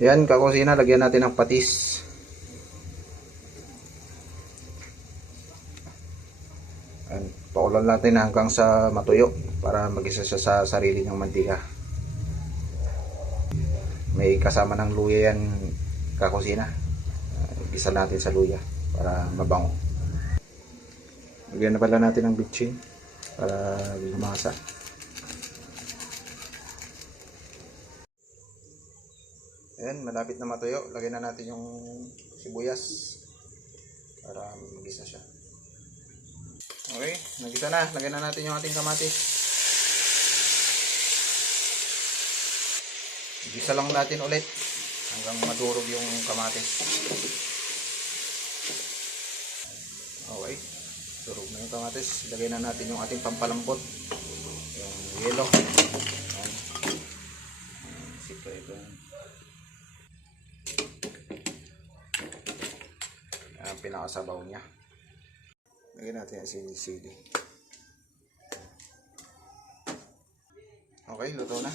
Yan, kakusina, lagyan natin ng patis. Yan, pakulan natin hanggang sa matuyo para magisa siya sa sarili niyang mantika. May kasama ng luya yan, kakusina. Gisa natin sa luya para mabango. Lagyan na pala natin ng bitchin para lumasa. Ayan, malapit na matuyo. Lagyan na natin yung sibuyas para magisa siya. Okay, nagisa na. Lagyan na natin yung ating kamatis. Gisa lang natin ulit hanggang madurog yung kamatis. Okay, durog na yung kamatis. Lagyan na natin yung ating pampalambot. Yung yellow. Ayan. Sipre ito. Ang pinakasabaw niya. Lagyan natin yung sili. Okay, luto na.